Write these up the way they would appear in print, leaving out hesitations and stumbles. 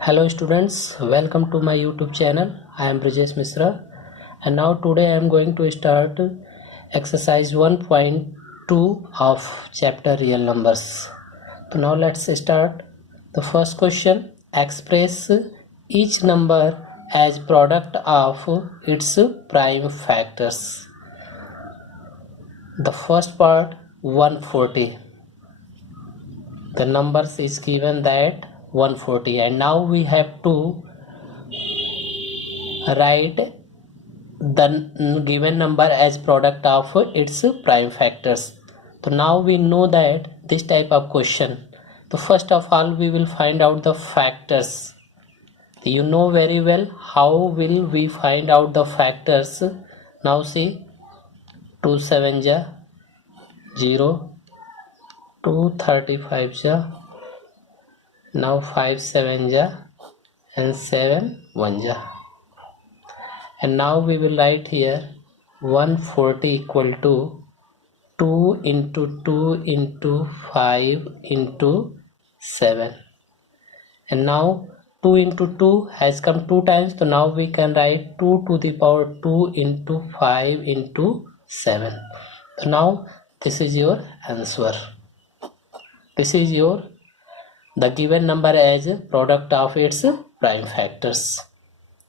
Hello students, welcome to my YouTube channel. I am Brijesh Misra and now today I am going to start exercise 1.2 of chapter real numbers. So now let's start. The first question, express each number as product of its prime factors. The first part 140. The numbers is given that 140 and now we have to write the given number as product of its prime factors. So now we know that this type of question. So first of all we will find out the factors. You know very well how will we find out the factors. Now see 2 7 ja 0, 2 35 ja, now 5 7 ja and 7 1 ja. And now we will write here 140 equal to 2 into 2 into 5 into 7. And now 2 into 2 has come 2 times. So now we can write 2 to the power 2 into 5 into 7. So now this is your answer. This is your the given number as product of its prime factors.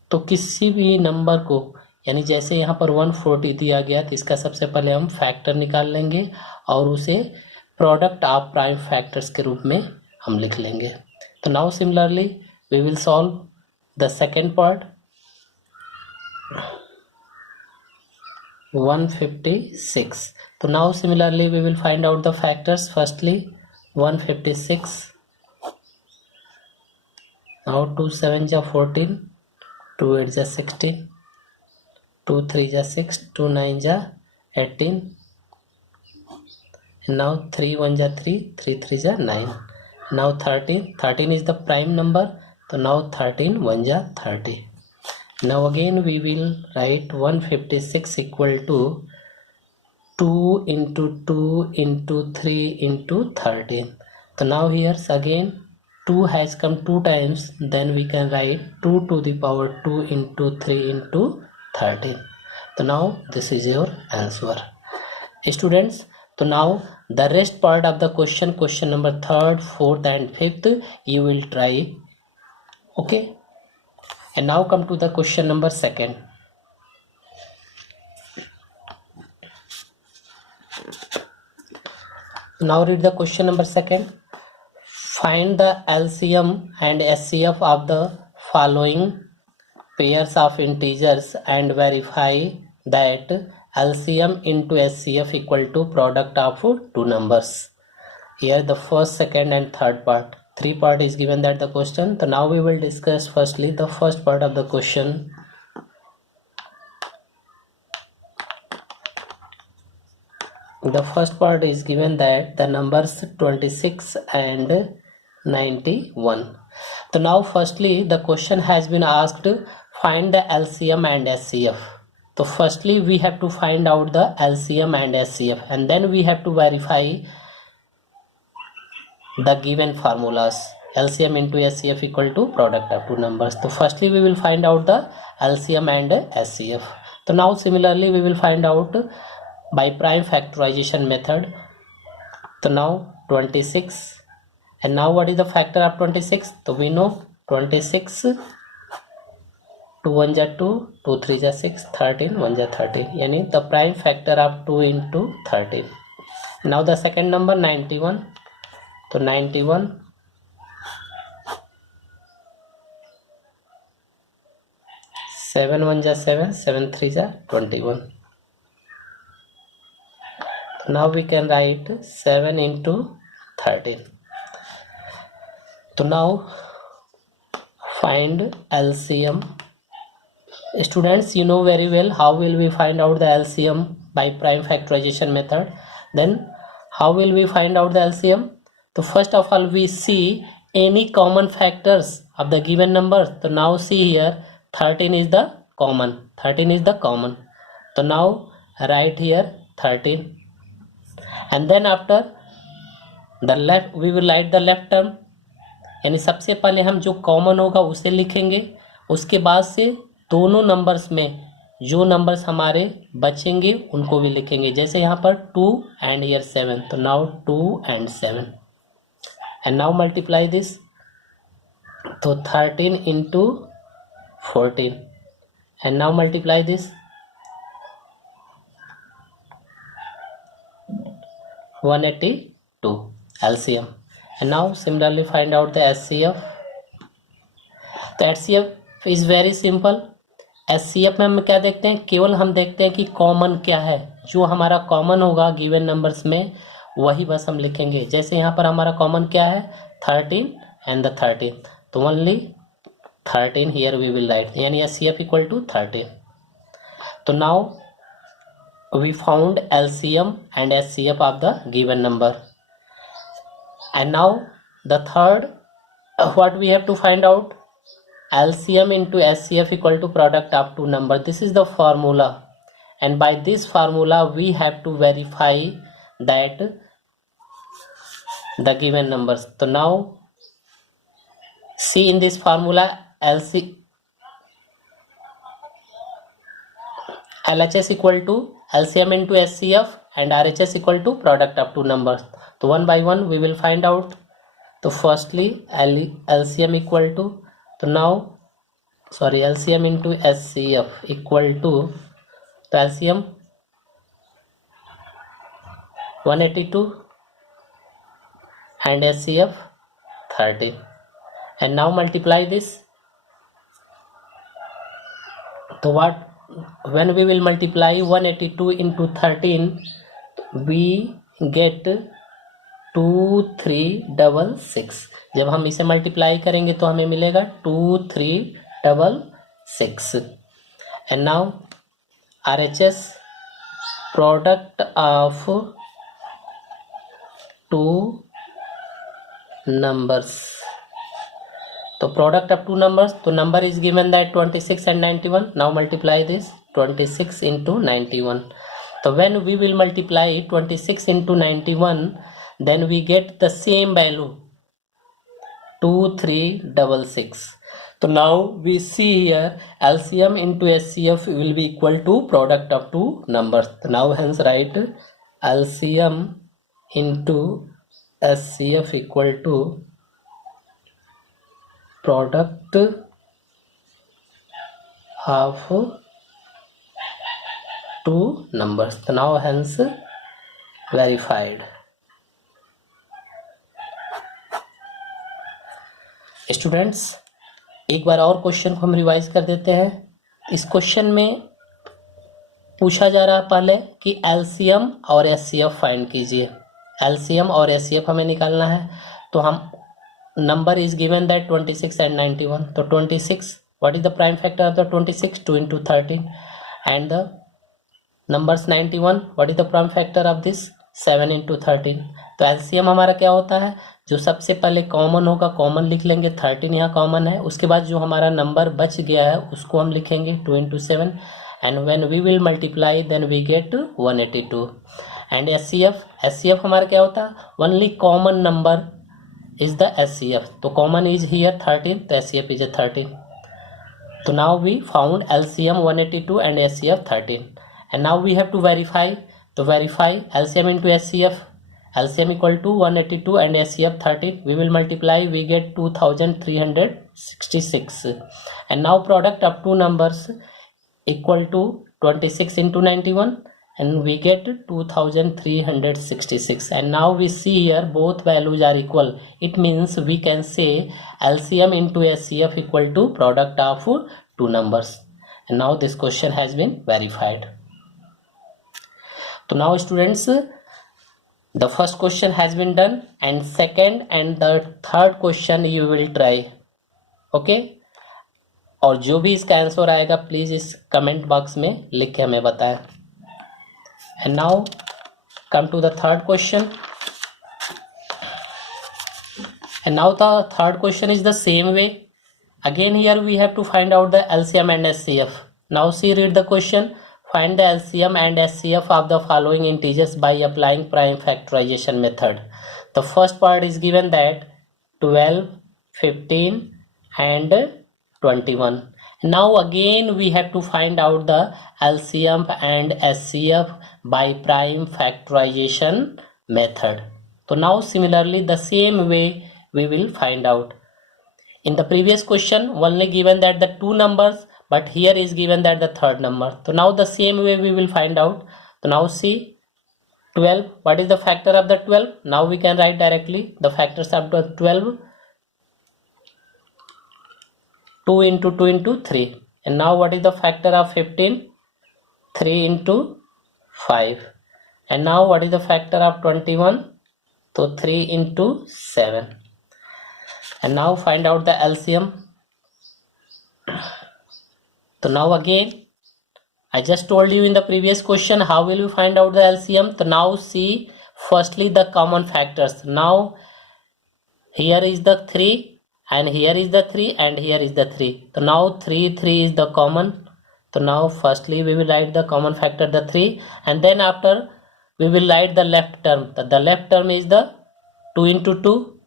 तो किसी भी number को यानी जैसे यहाँ पर 140 दिया गया तो इसका सबसे पहले हम फैक्टर निकाल लेंगे और उसे प्रोडक्ट ऑफ प्राइम फैक्टर्स के रूप में हम लिख लेंगे. तो now similarly we will solve the second part 156. तो now similarly we will find out the factors. Firstly 156. Now 2 7 जा 14, 2 8 जा 16, 2 3 जा 6, 2 9 जा 18, and now 3 1 जा 3, 3 3 जा 9. Now 13 is the prime number. So now 13 1 जा 30. Now again we will write 156 equal to 2 into 2 into 3 into 13. So now here again 2 has come 2 times, then we can write 2 to the power 2 into 3 into 13. So now this is your answer. Students, so now the rest part of the question number 3rd, 4th and 5th you will try. Okay. And now come to the question number 2nd. Now read the question number 2nd. Find the LCM and SCF of the following pairs of integers and verify that LCM into SCF equal to product of two numbers. Here the first, second and third part. 3 part is given that the question. So now we will discuss firstly the first part of the question. The first part is given that the numbers 26 and 91. So now firstly the question has been asked, find the LCM and SCF. So firstly we have to find out the LCM and SCF and then we have to verify the given formulas. LCM into SCF equal to product of two numbers. So firstly we will find out the LCM and SCF. So now similarly we will find out by prime factorization method. So now 26. And now what is the factor of 26? So we know 26, 2 1 ja 2, 2 3 ja 6, 13 1 ja 13. Yani the prime factor of 2 into 13. Now the second number 91. So 91, 7 1 ja 7, 7 3 ja 21. So now we can write 7 into 13. So now find LCM. Students, you know very well how will we find out the LCM by prime factorization method. Then how will we find out the LCM? So first of all we see any common factors of the given number. So now see here 13 is the common. 13 is the common. So now write here 13. And then after the left we will write the left term. यानी सबसे पहले हम जो common होगा उसे लिखेंगे, उसके बाद से दोनों नंबर्स में जो नंबर्स हमारे बचेंगे उनको भी लिखेंगे। जैसे यहाँ पर 2 एंड here 7, तो now 2 and 7 and now multiply this, तो 13 into 14 and now multiply this, 182 LCM and now similarly find out the HCF। तो HCF is very simple। HCF में हम क्या देखते हैं, केवल हम देखते हैं कि कॉमन क्या है, जो हमारा कॉमन होगा गिवन नंबर्स में वही बस हम लिखेंगे। जैसे यहाँ पर हमारा कॉमन क्या है 13 and the 13, तो only 13 here we will write, यानी HCF equal to 13। तो now we found LCM and HCF of the given number, and now the third, what we have to find out, LCM into HCF equal to product of two number. This is the formula, and by this formula we have to verify that the given numbers. So now see in this formula, LHS equal to LCM into HCF and RHS equal to product of two numbers. तो one by one we will find out। तो firstly LCM equal to, तो now sorry LCM into HCF equal to, तो LCM 182 and HCF 30 and now multiply this। तो what, when we will multiply 182 into 13 we get 2366। जब हम इसे multiply करेंगे तो हमें मिलेगा 2366। And now RHS product of two numbers, तो प्रोडक्ट ऑफ टू नंबर्स, तो number is given that 26 and 91। Now multiply this 26 into 91। तो when we will multiply 26 into 91 then we get the same value 2366। तो now we see here LCM into HCF will be equal to product of two numbers। तो now hence write LCM into HCF equal to product of two numbers। तो now hence verified। Students एक बार और question को हम revise कर देते हैं। इस क्वेश्चन में पूछा जा रहा है पहले कि एलसीएम और एचसीएफ फाइंड कीजिए। एलसीएम और एचसीएफ हमें निकालना है। तो हम number is given that 26 and 91। तो 26, what is the prime factor of the 26, 2 into 13 and the numbers 91, what is the prime factor of this, 7 into 13। तो एलसीएम हमारा क्या होता है, जो सबसे पहले कॉमन होगा कॉमन लिख लेंगे, 13 यहाँ कॉमन है। उसके बाद जो हमारा नंबर बच गया है उसको हम लिखेंगे 2 into 7 and when we will multiply then we get 182। And HCF हमारा क्या होता है, only common number is the HCF. तो कॉमन इज हियर 13, तो एचसीएफ इज 13। तो now we found LCM 182 and HCF 13 and now we have to verify. तो verify LCM into HCF, LCM equal to 182 and HCF 30, we will multiply, we get 2366 and now product of two numbers equal to 26 into 91 and we get 2366 and now we see here both values are equal. It means we can say LCM into HCF equal to product of two numbers and now this question has been verified. So now students, the first question has been done and second and the third question you will try, okay? और जो भी इसका answer आएगा please इस comment box में लिख के हमें बताएं। And now come to the third question and now the third question is the same way again. Here we have to find out the LCM and HCF. Now see read the question. Find the LCM and HCF of the following integers by applying prime factorization method. The first part is given that 12 15 and 21. Now again we have to find out the LCM and SCF by prime factorization method. So now similarly the same way we will find out. In the previous question only given that the two numbers, but here is given that the third number. So now the same way we will find out. So now see 12, what is the factor of the 12? Now we can write directly the factors of the 12. 2 into 2 into 3. And now what is the factor of 15? 3 into 5. And now what is the factor of 21? So 3 into 7. And now find out the LCM. So now again I just told you in the previous question how will we find out the LCM. So now see firstly the common factors. Now here is the 3 and here is the 3 and here is the 3. So now 3 is the common. So now firstly we will write the common factor the 3 and then after we will write the left term. The left term is the 2 into 2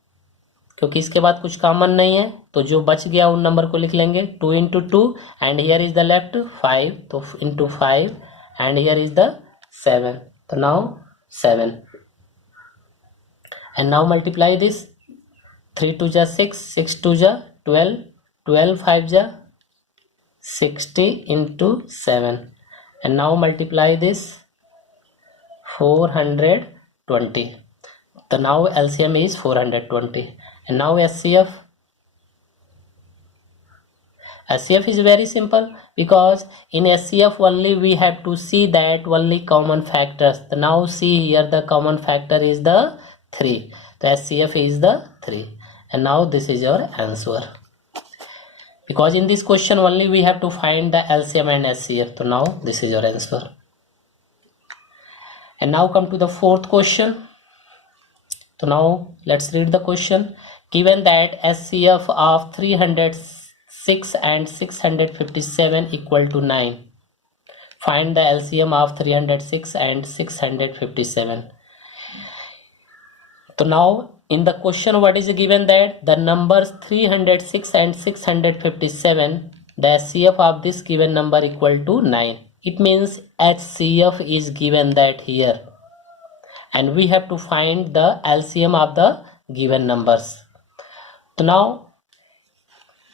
क्योंकि इसके बाद कुछ common नहीं है तो जो बच गया उन नंबर को लिख लेंगे 2 into 2 and here is the left 5 तो into 5 and here is the 7. So now 7 and now multiply this 3 2 जा 6 6 2 जा 12 12 5 जा 60 into 7 and now multiply this 420. So now LCM is 420 and now SCF is very simple because in SCF only we have to see that only common factors. So now see here the common factor is the 3. So SCF is the 3 and now this is your answer. Because in this question only we have to find the LCM and SCF. So now this is your answer. And now come to the fourth question. So now let's read the question. Given that SCF of 306 and 657 equal to 9. Find the LCM of 306 and 657. So now in the question what is given that the numbers 306 and 657, the SCF of this given number equal to 9. It means HCF is given that here. And we have to find the LCM of the given numbers. So now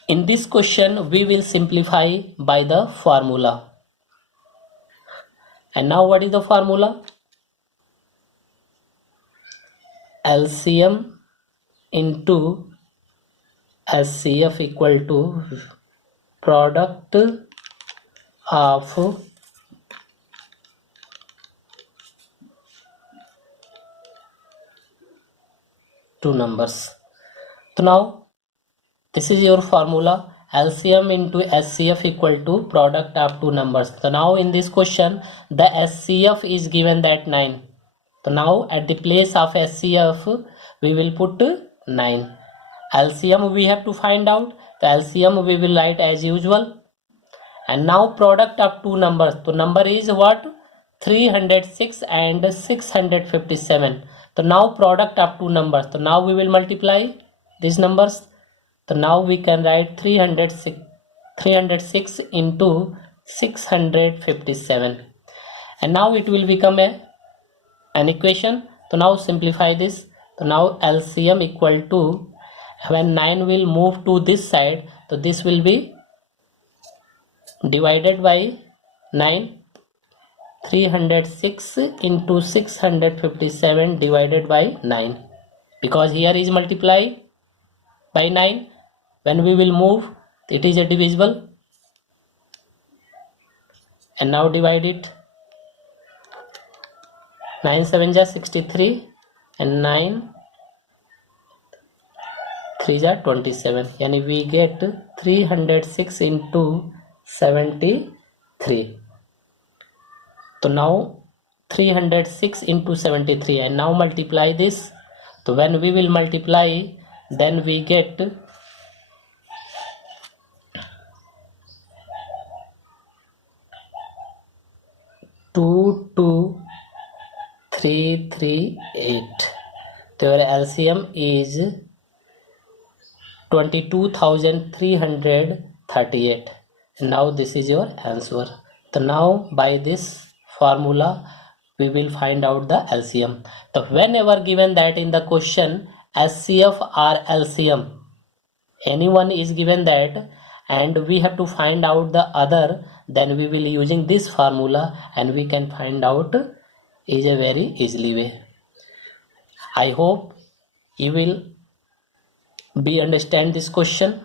in this question we will simplify by the formula. And now what is the formula? LCM into SCF equal to product of two numbers. So now this is your formula. LCM into SCF equal to product of two numbers. So now in this question the SCF is given that 9. So now at the place of SCF we will put 9. LCM we have to find out. The LCM we will write as usual. And now product of two numbers. So number is what? 306 and 657. So now product of two numbers. So now we will multiply these numbers. So now we can write 306 into 657. And now it will become an equation. So now simplify this. So now LCM equal to, when 9 will move to this side, so this will be divided by 9. 306 into 657 divided by 9. Because here is multiply by 9. When we will move, it is a divisible. And now divide it. 9 7 ja 63 and 9 3 ja 27. Yani we get 306 into 73. So now 306 into 73 and now multiply this. So when we will multiply, then we get 22338. So your LCM is 22,338. Now this is your answer. So now by this formula we will find out the LCM. So whenever given that in the question HCF or LCM, anyone is given that and we have to find out the other, then we will using this formula and we can find out is a very easily way. I hope you will be understand this question.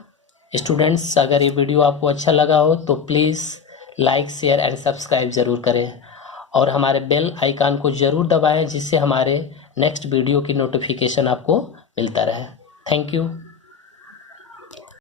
Students, अगर ये video आपको अच्छा लगा हो तो please like share and subscribe ज़रूर करें और हमारे बेल आइकन को ज़रूर दबाएं जिससे हमारे नेक्स्ट वीडियो की नोटिफिकेशन आपको मिलता रहे। Thank you.